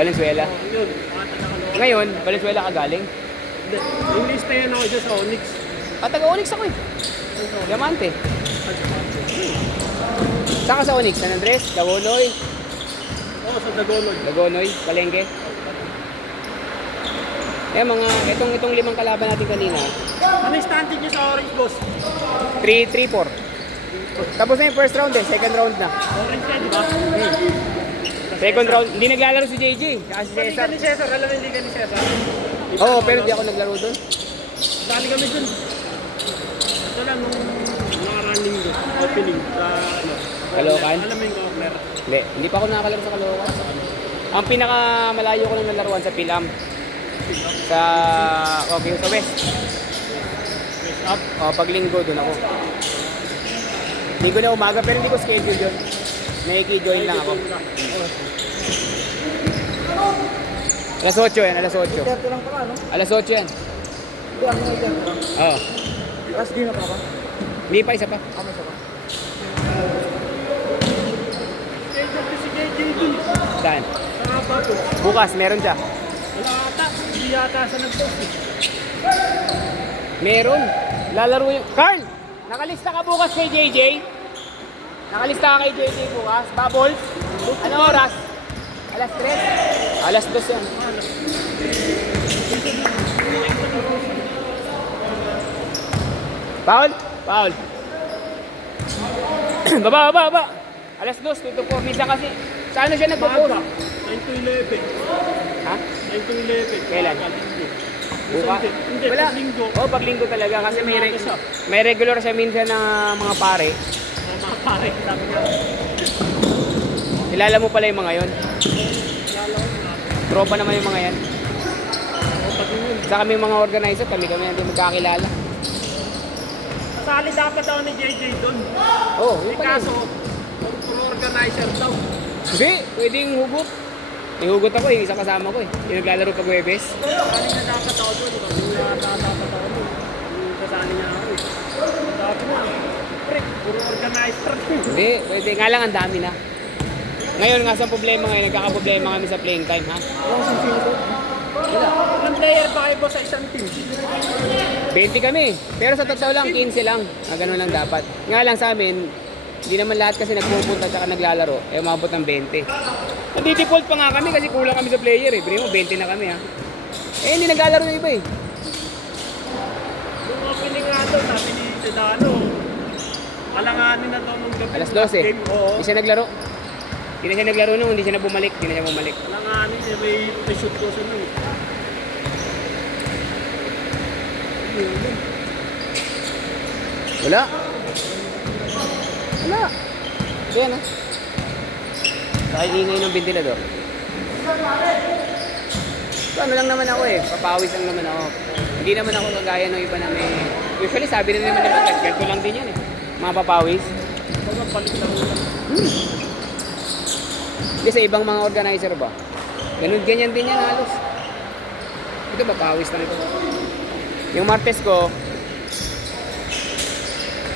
Valenzuela. Yun, Ngayon, Valenzuela ka galing? yung lista yan ako dyan sa Onyx. Taga Onyx ako eh. Diamante. Saan ka sa Onyx? San Andres? Dagonoy? Oo, sa Dagonoy. Dagonoy? Palengke? Itong limang kalaban natin kanina. Ano yung standing niya sa Orange, boss? 3-4. Tapos na yung first round eh. Second round na. Orange yan, di ba? Second round. Hindi naglalaro si JJ. Kasi si Hindi ka Cesar. ni Cesar. Alam mo, hindi ka ni Cesar. Oo, pero di ako naglaro doon. Dali kami dun. Ito lang nung running doon. Opening sa ano. Caloocan? Alam mo yung corner. Hindi pa ako nakakalaro sa Caloocan. Ang pinakamalayo ko lang nalaruan sa Pilam. Sa West. Face up. Pag linggo doon ako. Linggo na umaga pero hindi ko schedule yun. Nakiki-join lang ako. Alas 8 yan, alas 8. Ito lang pala, no? Alas 8 yan. Hindi, ang mga ito lang. Oo. Last game na pa ba? Hindi pa, isa pa. Kama sa ba? Si JJ dun. Saan? Sa Bato. Bukas, meron siya. Wala ata. Hindi yata sa nag-post. Meron. Lalaro yung... Carl! Nakalista ka bukas kay JJ? Nakalista ka kay JJ bukas? Bubbles? Ano oras? Alas 3? Alas 2 yan. Paul? Paul. Baba. Alas 2, tutupo. Minsan kasi. Sa ano siya nagpo-post? 9 to 11. Ha? 9 to 11. Kailan? Bukas? Hindi, Wala. pag linggo. Pag linggo talaga. Kasi may regular siya minsan ng mga pare. Mga pare, sabi niya. Kilala mo pala yung mga yon. Tropa naman yung mga yan. Sa kami mga organizer, kami hindi magkakilala. Sali dapat daw ni JJ doon. Yung pala. Kaso, organizer daw. Hindi, pwedeng hugot. Hugot ako isa kasama ko yung naglalaro pag Webes. Sali na dapat ako doon. Hindi na dapat ako doon. Yung kasali niya ako. Dapat na. Puro organizer. Hindi, pwede. Nga lang ang dami na. Ngayon nga sa problema ngayon, nagkakaproblema kami sa playing time, ha? Ilang player ba kayo sa isang team? 20 kami. Pero sa totoo lang, 15 lang. Ganun lang dapat. Nga lang sa amin, hindi naman lahat kasi nagpupunta at naglalaro, umabot ng 20. Nadi-default pa nga kami kasi kulang kami sa player eh. Bili mo, 20 na kami ha. Hindi naglalaro yung iba eh. Yung opening nga doon, sabi ni Sedano, alanganin na daw nung gabi. Alas 12. Game, oo. Hindi siya naglaro. Hindi na siya naglaro nung, hindi siya na bumalik. Alanganin, may shoot ko siya nung. Wala. Ayan ha. Nakikingay ng ventilador. So, ano lang naman ako eh. Papawis lang naman ako. Hindi naman ako kagaya ng iba na may... Usually sabi rin naman nila, ganito lang din yan eh. Mga papawis. Hindi sa ibang mga organizer ba? Ganyan din yan halos. Ito papawis lang ito. Yung Martes ko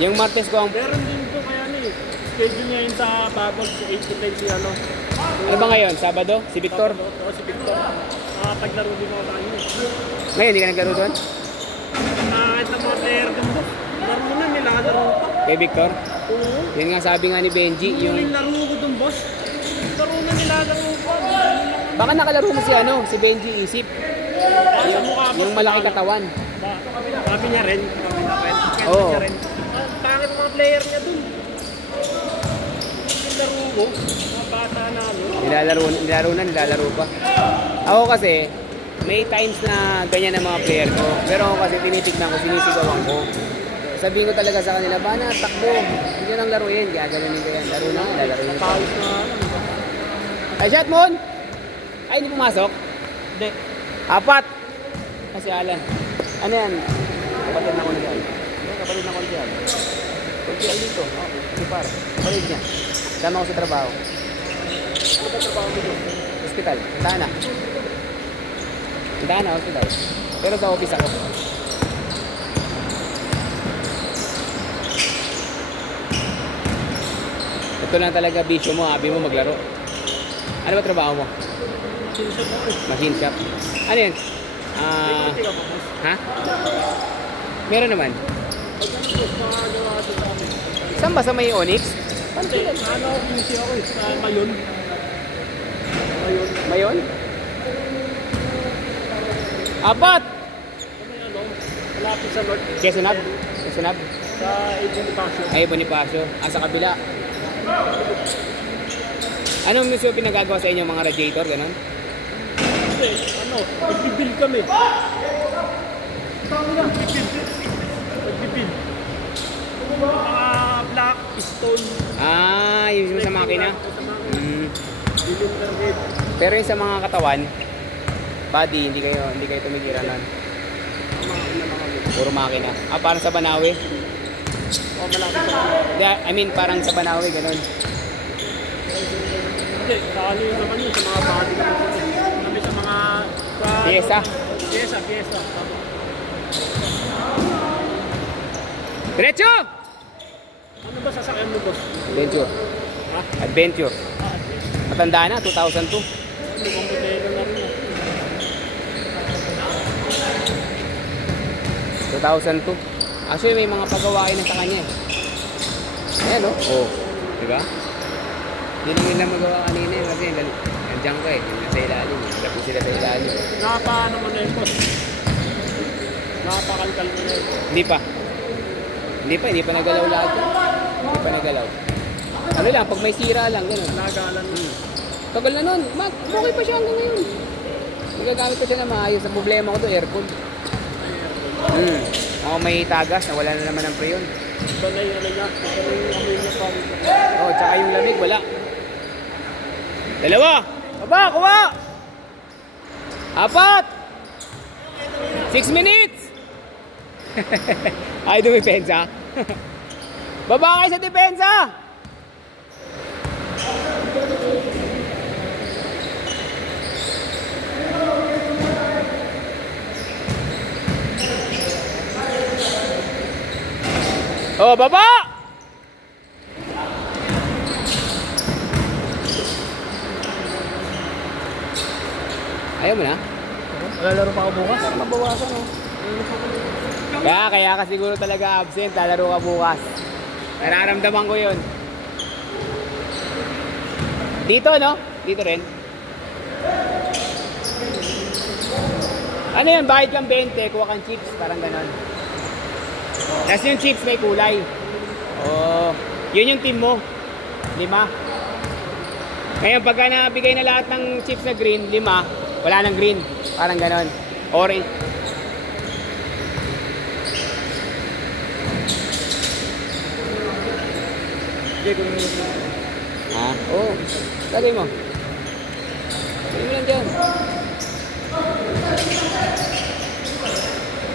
ang... Meron din po kaya ni, schedule niya yun sa Babos, 8 to 10 si ano. Ano ba ngayon? Sabado? Si Victor? Oo, si Victor. Paglaro din ako sa kanya. Ngayon, hindi ka naglaro doon? Kahit na mga player din po. Laro na, nilalaro pa. Kay Victor? Oo. Yun nga sabi nga ni Benji, yung... Yung laro ko dun, boss. Laro na, nilalaro pa. Baka nakalaro mo si si Benji Isip. Sa mukha, boss. Yung malaki katawan. Sabi niya rin. Oo. Niya rin. Pangit mga player niya dun. Yung laro ko, mga bata na ano. Nilalaro pa. Ako kasi, may times na ganyan ang mga player ko. Pero ako kasi tinitignan ko, sinisigawan ko. Sabihin ko talaga sa kanila, bana, takbo. Hindi nang laruin. Gaganunin ko yan. Laro na, lalaro na. Pawis na ano. Ay, shot mo! Ay, hindi pumasok? Hindi. 4. Kasi Alan. Ano yan? Kapatid na kondial. Kapatid na kondial. Kondial dito. Si Par. Kapatid niya. Sama ko sa trabaho. Ano ba trabaho dito? Hospital. Tandaan na, hospital. Pero sa office ako. Ito lang talaga bisyo mo, abi mo maglaro. Ano ba trabaho mo? Sinusot ako eh. Machine shop. Ano yun? Hindi ka pa, boss. Ha? Meron naman. Pag ano, boss, makagawa ito sa amin. Saan ba sa may Onyx? Hindi, ano, busy ako eh. Sa Mayon. Mayon. Mayon? Apat! Ano yung ano? Malapit sa North. Quezonab? Quezonab? Sa Bonifacio. Ay, Bonifacio. Sa kabila. Anong museo pinagagawa sa inyo, mga radiator, gano'n? Hindi, ano, nagbibil kami. Nagbibil. Mga black, piston. Ah, yung sa makina. Sa makina. Mm. Cylinder head. Pero yung sa mga katawan, body, hindi kayo tumigiran nun. Makina na kami. Puro makina. Ah, parang sa Banawe. O, malapit sa makina. I mean, parang sa Banawe, gano'n. Hindi, sali naman yun sa mga body naman. Kami sa mga... Pyesa. Pyesa. Tama. Diretso! Ano ba sasakyan mo, boss? Adventure. Ha? Adventure. Matanda na, 2002. Hindi kong modelo na rin yan. 2002. Actually, may mga pagawain na sa kanya eh. Ayan o. Oh. Diba? Hindi na nila magawa kanina eh. Kasi nandiyan ka eh. Nasa ilalim. Lapo sila sa ilalim. Nakapaano mo na yun, boss? Nakapakalkal mo na yun. Hindi pa nagalaw lahat yun. Hindi pa nagalaw. Ano lang, pag may sira lang, gano'n. Nagalan mo. Tagal na nun. Okay pa siya hanggang ngayon. Nagagamit pa siya na maayos. Ang problema ko to, aircon. May tagas, nawala na naman ang preyon. Iba na yung ano niya. Iba na yung amoy niya pa rito. Oh, tsaka yung lamig, wala. Dalawa! Baba, kuha! Apat! 6 minutes! Ay, dumipensa. Baba kayo sa depensa! Oh, baba! Ayaw mo na? Lalaro pa ako bukas. Mabawasan, oh. Kaya ka siguro talaga absent, lalaro ka bukas. Nararamdaman ko yun. Dito, no? Dito rin. Ano yan? Bayad kang 20, kuha kang chips, parang ganon. Tapos yung chips may kulay. Oh, yun yung team mo. 5. Ngayon, pagka nabigay na lahat ng chips na green, 5, wala nang green. Parang ganon. Orange. Ah, oh. Lagay mo. Lagay mo lang dyan.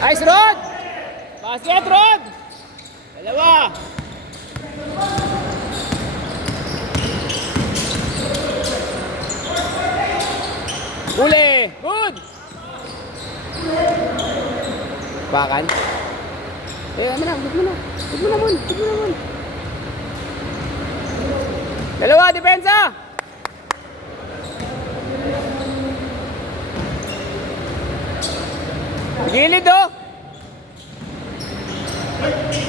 Ice Rod! Basket Rod! Dalawa! Huli! Good! Bakan? Ano na, good mo na. Good mo na, Mon. Good mo na, Mon. Dalawa, depensa! Gilid, oh!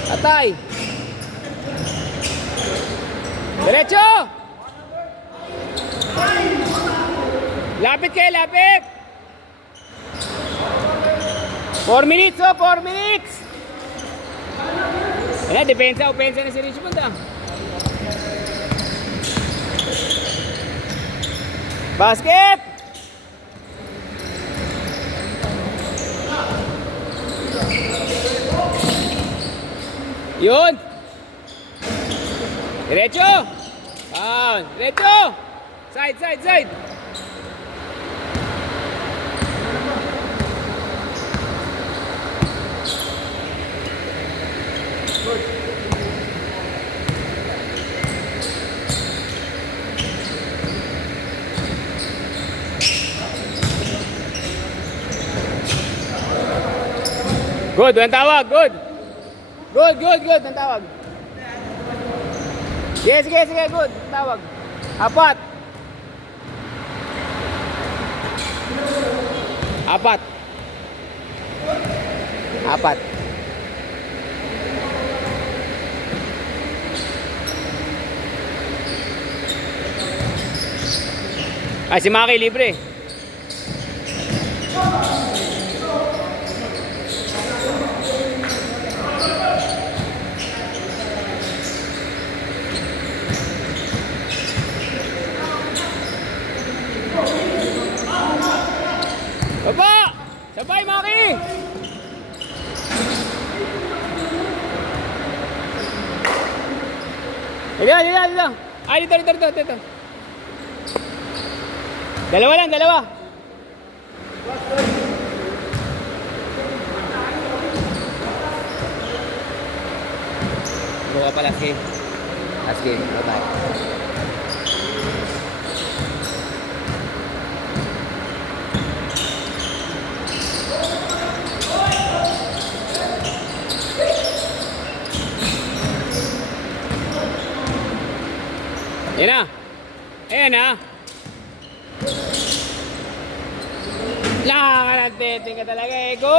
Atay! Diretso! Lapit kayo, lapit! 4 minutes, oh! 4 minutes! Ayan, depensa, opensa na si Richmond, ah. Basket! Yun! Diretso! Diretso! Side, side, side! Good, walang tawag, good. Good, ang tawag. Sige, good, ang tawag. 4. Apat. Apat. Ay, si Maki libre. Baba! Sabay, Maki! Dito. Ay, dito. Dalawa lang, dalawa. Buka pa last game. Last game, bye-bye. Yan na. Ayan na. Langalanteting ka talaga, Eko.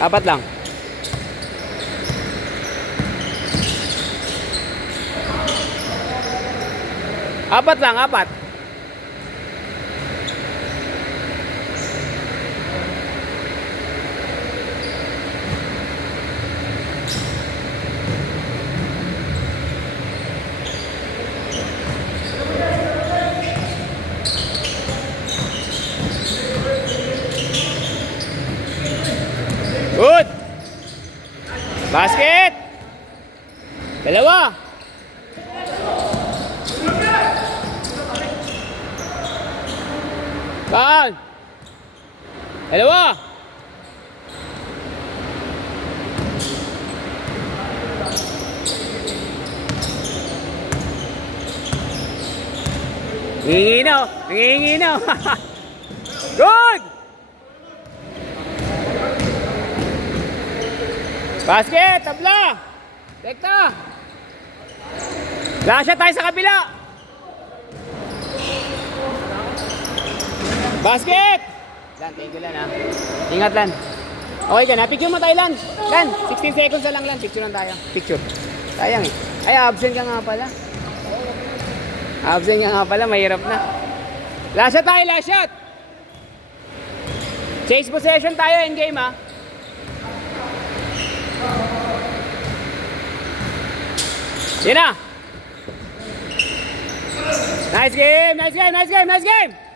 Apat lang. Apat lang, apat. Good. Basket. Dalawa. Foul. Dalawa. Nginginaw. Good. Basket, tabla. Tekta. Lasya tayo sa kabila. Basket. Lan, thank you Lan ha. Ingat Lan. Okay ka na, picture mo tayo Lan. Lan, 16 seconds na lang Lan, picture lang tayo. Picture. Sayang eh. Ay, absent ka nga pala. Absent ka nga pala, mahirap na. Lasya tayo, lasya. Chase possession tayo in game ha. Yan na. Nice game.